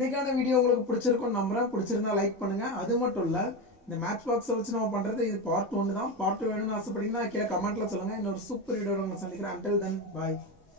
இன்னைக்கான வீடியோ உங்களுக்கு பிடிச்சிருக்கும் நம்புறேன். பிடிச்சிருந்தா லைக் பண்ணுங்க. அது மட்டும் இல்ல இந்த மேட்ச் பாக்ஸ் வச்சு நம்ம பண்றது இது பார்ட் 1 தான். பார்ட் 2 வேணும்னு ஆசைப்பட்டீங்கன்னா கீழே கமெண்ட்ல சொல்லுங்க. இன்னொரு சூப்பர் வீடியோல உங்களை சந்திக்கிறேன். until then bye.